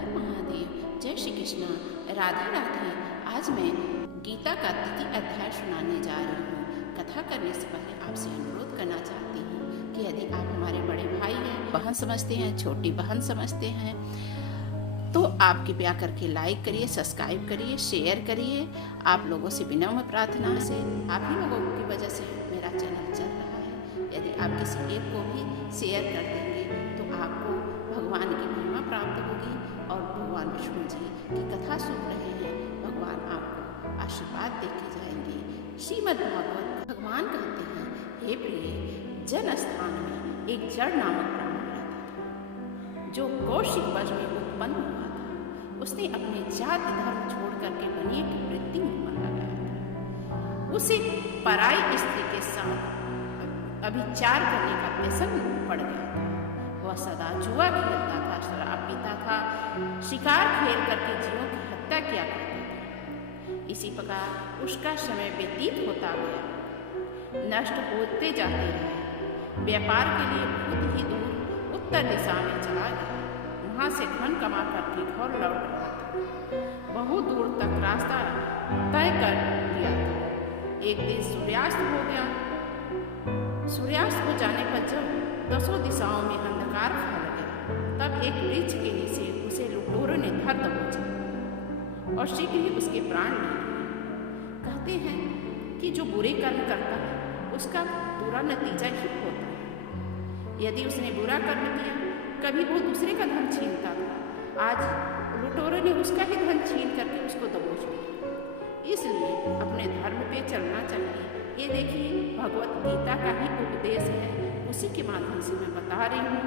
हर महादेव। जय श्री कृष्णा, राधे राधे। आज मैं गीता का तृतीय अध्याय सुनाने जा रही हूँ। कथा करने से पहले आपसे अनुरोध करना चाहती हूँ कि यदि आप हमारे बड़े भाई हैं, बहन समझते हैं, छोटी बहन समझते हैं, तो आप कृपया करके लाइक करिए, सब्सक्राइब करिए, शेयर करिए। आप लोगों से विनम्र प्रार्थना से, आप ही लोगों की वजह से मेरा चैनल चल रहा है। यदि आप किसी एक को भी शेयर कर देंगे तो आपको भगवान की महिमा प्राप्त होगी और भगवान विष्णु जी की कथा सुन रहे हैं, भगवान आपको आशीर्वाद देके जाएंगे। श्रीमद् भागवत भगवान कहते हैं, हे प्रिय, जन स्थान में एक जड़ नामक ब्राह्मण रहता था, जो कौशिक वंश में उत्पन्न हुआ था। उसने अपने जाति धर्म छोड़ करके बनिए की वृत्ति में मन लगाया था। उसे पराई स्त्री के साथ अभिचार करने का व्यसन पड़ गया था। वह सदा जुआ खेलता था, शराब पीता था, शिकार खेल करके जीवों की हत्या किया करता था। इसी प्रकार उसका समय व्यतीत होता गया, नष्ट होते जाते रहे। व्यापार के लिए बहुत ही दूर उत्तर दिशा में चला गया। वहाँ से धन कमा करके घर लौट रहा था। बहुत दूर तक रास्ता तय कर लिया था। एक दिन सूर्यास्त हो गया। सूर्यास्त हो जाने पर जब दसों दिशाओं में अंधकार फैल गया, तब एक वृक्ष के नीचे उसे लुटेरों ने धर दबोचा और शीघ्र ही उसके प्राण ले लिए। कहते हैं कि जो बुरे कर्म करता है उसका बुरा नतीजा ही होता है। यदि उसने बुरा कर्म किया, कभी वो दूसरे का धन छीनता था, आज लुटेरों ने उसका ही धन छीन करके उसको दबोच लिया। इसलिए अपने धर्म पे चलना चाहिए। ये देखिए, भगवत गीता का ही उपदेश है, उसी के माध्यम से मैं बता रही हूँ।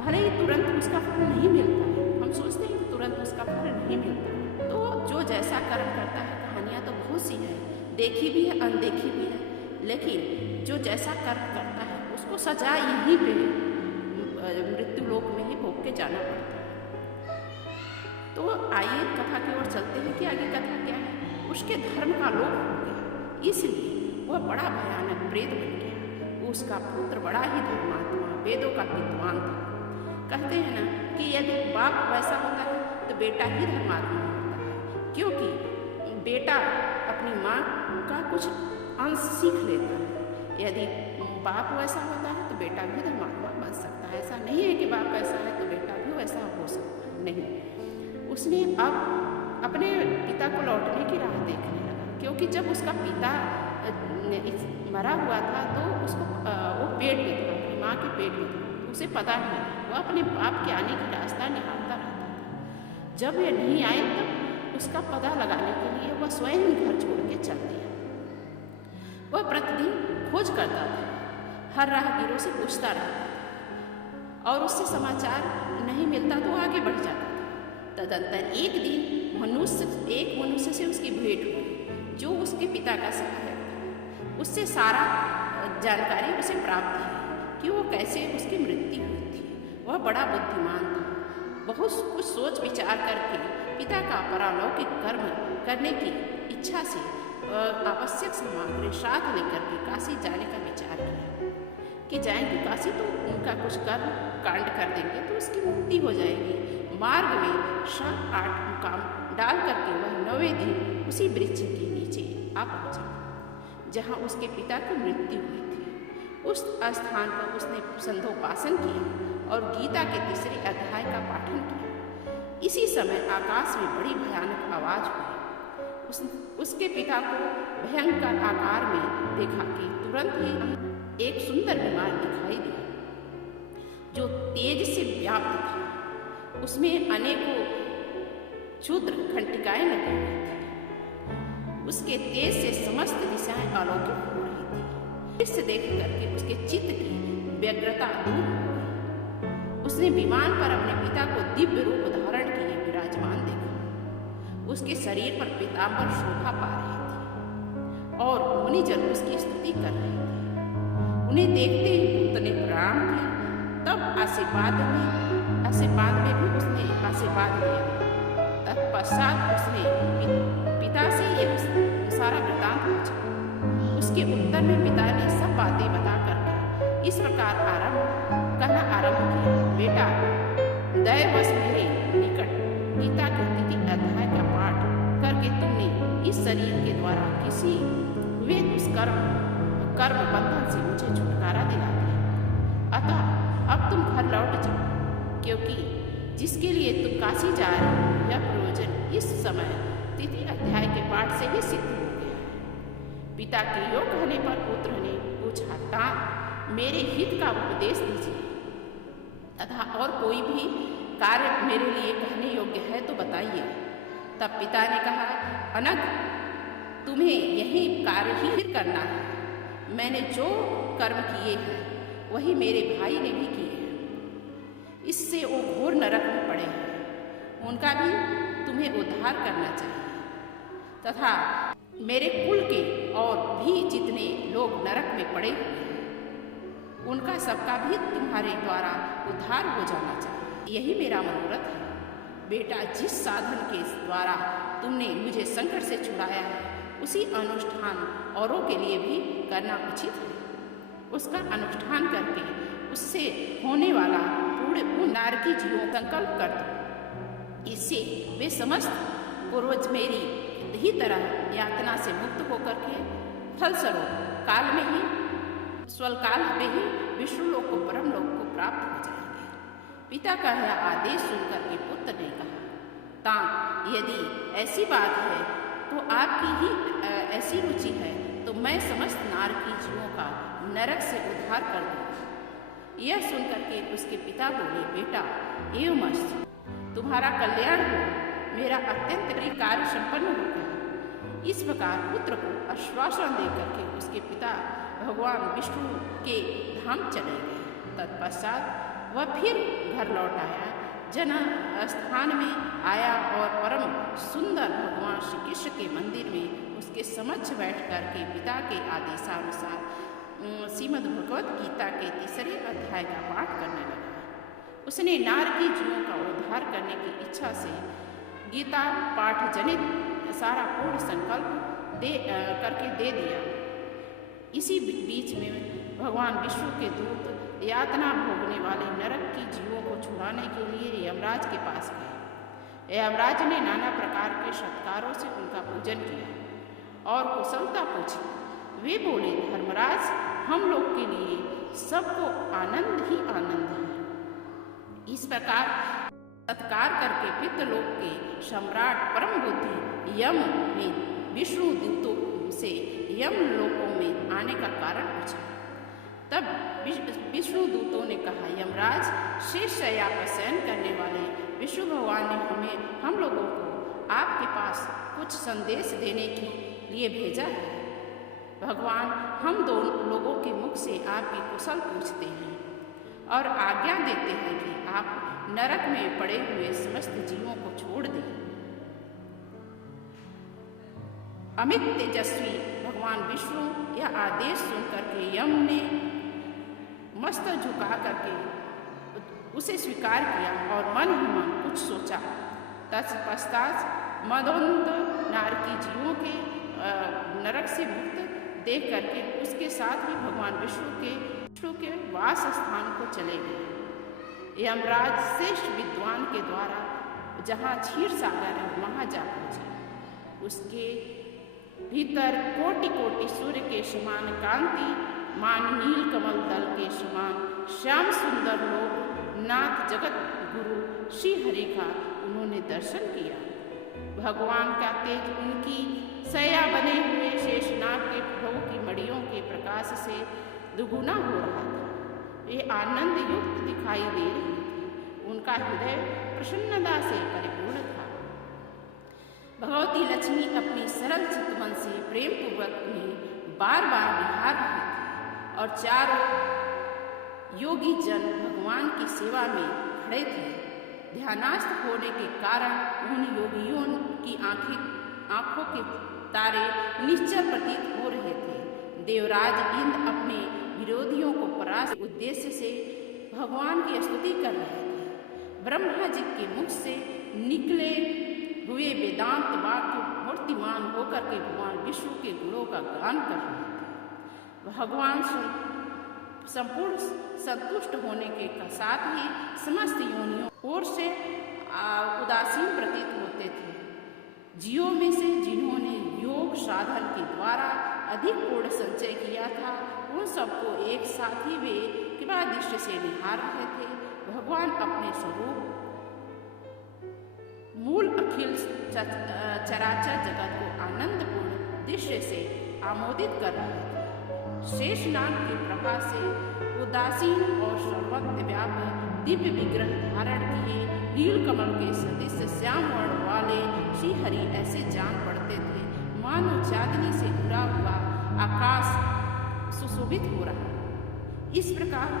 भले ही तुरंत उसका फल नहीं मिलता है, हम सोचते हैं कि तुरंत उसका फल नहीं मिलता है, तो जो जैसा कर्म करता है, कहानियाँ तो बहुत सी हैं, देखी भी है, अनदेखी भी है, लेकिन जो जैसा कर्म करता है उसको सजा यहीं पे मृत्यु लोक में ही भोग के जाना पड़ता है। तो आइए कथा की ओर चलते हैं कि आगे कथा क्या है। उसके धर्म का लोप हो गया, इसलिए वह बड़ा भयानक प्रेत बन गया। उसका पुत्र बड़ा ही धर्मात्मा, वेदों का विद्वान था। कहते हैं ना कि यदि बाप वैसा होता है तो बेटा ही धर्मात्मा होता है, क्योंकि बेटा अपनी माँ का कुछ अंश सीख लेता है। यदि बाप वैसा होता है तो बेटा भी धर्मात्मा बन सकता है। ऐसा नहीं है कि बाप वैसा है तो बेटा भी वैसा हो सकता है, नहीं। उसने अब अपने पिता को लौटने की राह देखने लगा, क्योंकि जब उसका पिता मरा हुआ था तो उसको वो पेट में था, अपनी माँ के पेट में था, तो उसे पता नहीं था। वो अपने बाप के आने की रास्ता निहारता रहता था। जब ये नहीं आए तब उसका पता लगाने के लिए वह स्वयं घर छोड़ के चल दिया। वह प्रतिदिन खोज करता था, हर राहगीरों से पूछता रहता था और उससे समाचार नहीं मिलता तो आगे बढ़ जाता था। तदंतर एक दिन एक मनुष्य से उसकी भेंट हुई, जो उसके पिता का सहायक था। उससे सारा जानकारी उसे प्राप्त हुई कि वो कैसे उसकी मृत्यु हुई थी। वह बड़ा बुद्धिमान था। बहुत कुछ सोच विचार करके पिता का परालौकिक कर्म करने की इच्छा से आवश्यक सामग्री साथ लेकर के काशी जाने का विचार किया कि जाएंगे काशी तो उनका कुछ कर्म कांड कर देंगे तो उसकी मुक्ति हो जाएगी। मार्ग में 7-8 मुकाम डाल करके वह 9वें दिन उसी वृक्ष के नीचे आ पहुँचा जहाँ उसके पिता की मृत्यु हुई थी। उस स्थान पर उसने संध्योपासन किया और गीता के तीसरे अध्याय का पाठन किया। इसी समय आकाश में बड़ी भयानक आवाज हुई। उसके पिता को भयंकर आकार में देखा कि तुरंत ही एक सुंदर विमान दिखाई दिया, जो तेज से व्याप्त था। उसमें अनेकों क्षुद्र घंटिकाएं लगी हुई थी। उसके तेज से समस्त दिशाएं अलौकिक हो रही थी। इससे देख करके उसके चित्त की व्यग्रता दूर हो गई। उसने विमान पर अपने पिता को दिव्य रूप धारण किए विराजमान देखा। उसके शरीर पर पीतांबर शोभा पा रहे थे और मुनिजन उसकी स्तुति कर रहे थे। उन्हें देखते ही पुत्र ने प्रणाम किया। तब आशीर्वाद में भी उसने आशीर्वाद दिया। तत्पश्चात उसने पिता से यह सारा वृतांत पूछा। उसके उत्तर में पिता ने सब बातें बता करके इस प्रकार कहना आरंभ किया, बेटा, दैववश मेरे निकट करके तुमने इस शरीर के द्वारा किसी हुए दुष्कर्म कर्म बंधन से मुझे छुटकारा दिला दिया। अतः अब तुम घर लौट जाओ, क्योंकि जिसके लिए तुम काशी जा रहे हो यह प्रयोजन इस समय तृतीय अध्याय के पाठ से ही सिद्ध हो गया है। पिता के योग होने पर पुत्र ने पूछा, तात मेरे हित का उपदेश दीजिए तथा और कोई भी कार्य मेरे लिए कहने योग्य है तो बताइए। तब पिता ने कहा, अनग तुम्हें यही कार्य ही करना है। मैंने जो कर्म किए हैं वही मेरे भाई ने भी किए हैं। इससे वो घोर नरक में पड़े हैं, उनका भी तुम्हें उद्धार करना चाहिए तथा मेरे कुल के और भी जितने लोग नरक में पड़े हुए हैं उनका सबका भी तुम्हारे द्वारा उद्धार हो जाना चाहिए। यही मेरा मनोरथ है। बेटा, जिस साधन के द्वारा तुमने मुझे संकट से छुड़ाया है उसी अनुष्ठान औरों के लिए भी करना उचित है। उसका अनुष्ठान करके उससे होने वाला पूर्ण नारकी जीवों संकल्प कर दो। इससे वे समस्त पूर्वज मेरी ही तरह यातना से मुक्त होकर के फलस्वरूप काल में ही स्वल्काल में ही विष्णु लोक को परम लोक को प्राप्त हो जाएंगे। पिता का यह आदेश सुनकर के पुत्र ने कहा, तां यदि ऐसी बात है तो आपकी ही ऐसी रुचि है तो मैं समस्त नारकी जीवों का नरक से उद्धार कर दूंगा। यह सुनकर के उसके पिता बोले, बेटा एवमस्तु, तुम्हारा कल्याण हो, मेरा अत्यंत प्रिय कार्य संपन्न हो गया। इस प्रकार पुत्र को आश्वासन देकर के उसके पिता भगवान विष्णु के धाम चले गए। तत्पश्चात वह फिर घर लौट आया, जन स्थान में आया और परम सुंदर भगवान श्री कृष्ण के मंदिर में उसके समक्ष बैठ कर के पिता के आदेशानुसार श्रीमद् भगवत गीता के तीसरे अध्याय का पाठ करने लगा। उसने नारकी जीवों का उद्धार करने की इच्छा से गीता पाठ जनित सारा पूर्ण संकल्प करके दे दिया। इसी बीच में भगवान विष्णु के दूत यातना भोगने वाले नरक की जीवों को छुड़ाने के लिए यमराज के पास गए। यमराज ने नाना प्रकार के सत्कारों से उनका पूजन किया और कुशलता पूछी। वे बोले, धर्मराज, हम लोग के लिए सबको आनंद ही आनंद है। इस प्रकार सत्कार करके पितृलोक के सम्राट परम बुद्धि यम ने विष्णु दूतों से यम लोकों में आने का कारण पूछा। तब विष्णु दूतों ने कहा, यमराज, शेष शय्या पर शयन करने वाले विष्णु भगवान ने हम लोगों को आपके पास कुछ संदेश देने के लिए भेजा है। भगवान हम दोनों लोगों के मुख से आपकी कुशल पूछते हैं और आज्ञा देते हैं कि आप नरक में पड़े हुए समस्त जीवों को छोड़ दें। अमित तेजस्वी भगवान विष्णु यह आदेश सुनकर के यम ने मस्तक झुका करके उसे स्वीकार किया और मन ही मन कुछ सोचा। तत्पश्चात मदोन्त नारकी जीवों के नरक से मुक्त देख करके उसके साथ ही भगवान विष्णु के वास स्थान को चले गए। यमराज श्रेष्ठ विद्वान के द्वारा जहाँ क्षीर सागर है वहाँ जा पहुँचे। उसके भीतर कोटि कोटि सूर्य के समान कांति मान नील कमल दल के समान श्याम सुंदर लोग नाथ जगत गुरु श्री हरि का उन्होंने दर्शन किया। भगवान का तेज उनकी सया बने हुए शेषनाग के प्रभु की मड़ियों के प्रकाश से दुगुना हो रहा था। वे आनंद युक्त दिखाई दे रही थी। उनका हृदय प्रसन्नता से परिपूर्ण था। भगवती लक्ष्मी अपनी सरल चितमन से प्रेम पूर्वक उन्हें बार बार निहार रहे थे और चारों योगी जन भगवान की सेवा में खड़े थे। ध्यानास्थ होने के कारण उन योगियों की आंखों के तारे निश्चल प्रतीत हो रहे थे। देवराज इंद्र अपने विरोधियों को परास्त उद्देश्य से भगवान की स्तुति कर रहे थे। ब्रह्मा जी के मुख से निकले हुए वेदांत वाक्य मूर्तिमान होकर के भगवान विष्णु के गुणों का गान कर रहे थे। भगवान संपूर्ण संतुष्ट होने के साथ ही समस्त योनियों ओर से उदासीन प्रतीत होते थे। जीवों में से जिन्होंने योग साधन के द्वारा अधिक पूर्ण संचय किया था, उन सबको एक साथ ही वे कृपा दृष्टि से निहार रहे थे। भगवान अपने स्वरूप मूल अखिल चराचर जगत को आनंदपूर्ण दृश्य से आमोदित कर रहे थे। शेषनाग की प्रभा से उदासीन और सर्वत्र व्यापक दिव्य विग्रह धारण किए नीलकमल के सदृश श्याम वर्ण वाले श्री हरि ऐसे जान पड़ते थे मानो चांदनी से घिरा हुआ आकाश सुशोभित हो रहा। इस प्रकार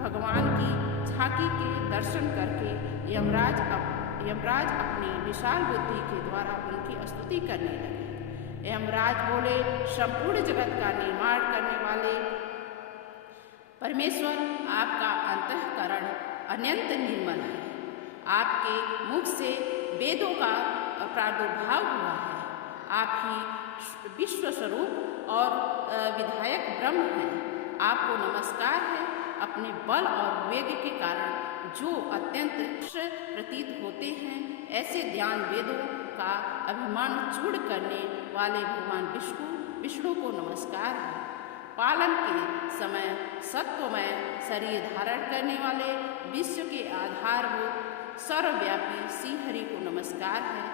भगवान की झांकी के दर्शन करके यमराज अपनी विशाल बुद्धि के द्वारा उनकी स्तुति करने लगे। यमराज बोले, संपूर्ण जगत का निर्माण करने वाले परमेश्वर, आपका अंतःकरण अनंत निर्मल है। आपके मुख से वेदों का प्रादुर्भाव हुआ है। आप ही विश्व स्वरूप और विधायक ब्रह्म हैं। आपको नमस्कार है। अपने बल और वेग के कारण जो अत्यंत प्रतीत होते हैं, ऐसे ध्यान वेदों का अभिमान चूड़ करने वाले भगवान विष्णु को नमस्कार है। पालन के समय सत्वमय शरीर धारण करने वाले विश्व के आधारभूत सर्वव्यापी श्री हरि को नमस्कार है।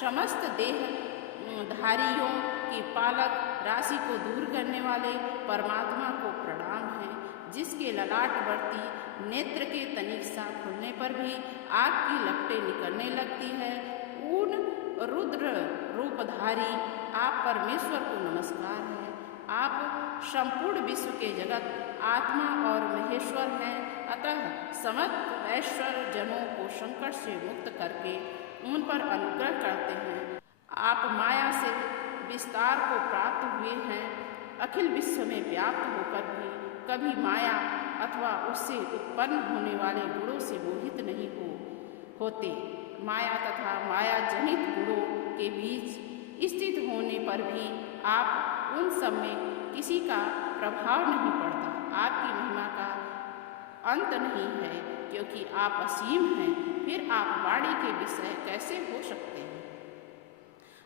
समस्त देहधारियों की पालक राशि को दूर करने वाले परमात्मा को प्रणाम है, जिसके ललाटवर्ती नेत्र के तनिक सा खुलने पर भी आग की लपटें निकलने लगती है। उन रुद्र रूपधारी आप परमेश्वर को नमस्कार है। आप संपूर्ण विश्व के जगत आत्मा और महेश्वर हैं, अतः समस्त वैश्वर जनों को संकट से मुक्त करके उन पर अनुग्रह करते हैं। आप माया से विस्तार को प्राप्त हुए हैं। अखिल विश्व में व्याप्त होकर भी कभी माया अथवा उससे उत्पन्न होने वाले गुणों से मोहित नहीं होते। माया तथा माया जनित गुणों के बीच स्थित होने पर भी आप उन सब में किसी का प्रभाव नहीं पड़ता। आपकी महिमा का अंत नहीं है, क्योंकि आप असीम हैं। फिर आप वाणी के विषय कैसे हो सकते हैं?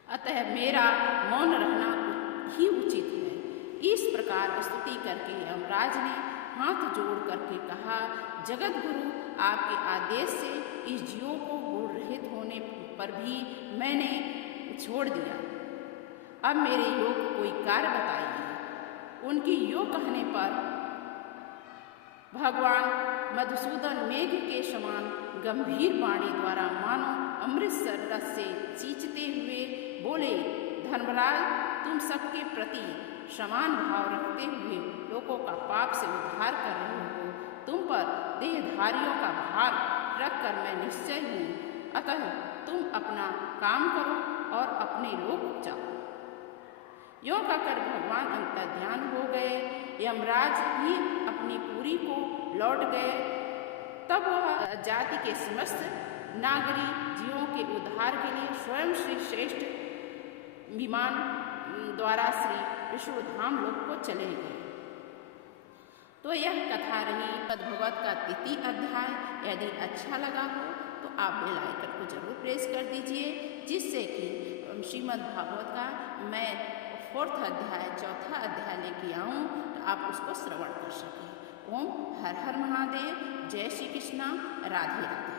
अतः मेरा मौन रहना ही उचित है। इस प्रकार स्तुति करके यमराज ने हाथ जोड़ करके कहा, जगत गुरु, आपके आदेश से इस जीवों को गुण रहित होने पर भी मैंने छोड़ दिया। अब मेरे योग कोई कार्य बताइए। उनकी योग कहने पर भगवान मधुसूदन मेघ के समान गंभीर वाणी द्वारा मानो अमृतसर रस से सींचते हुए बोले, धर्मराज, तुम सबके प्रति समान भाव रखते हुए लोगों का पाप से उद्धार कर रहे हो। तुम पर देहधारियों का भार रखकर मैं निश्चय हूँ। अतः तुम अपना काम करो और अपने लोग जाओ। यों कहकर भगवान अंतर्ध्यान हो गए। यमराज भी अपनी पुरी को लौट गए। तब वह जाति के समस्त नागरी जीवों के उद्धार के लिए स्वयं श्री श्रेष्ठ विमान द्वारा श्री विष्णुधाम लोक को चले गए। तो यह कथा रही पद्भगवत का 3 अध्याय। यदि अच्छा लगा हो तो आप बेल आइकन को जरूर प्रेस कर दीजिए, जिससे कि श्रीमद् भागवत का मैं 4th अध्याय 4था अध्याय लेके आऊँ तो आप उसको श्रवण कर सकें। ओम हर हर महादेव। जय श्री कृष्णा। राधे राधे।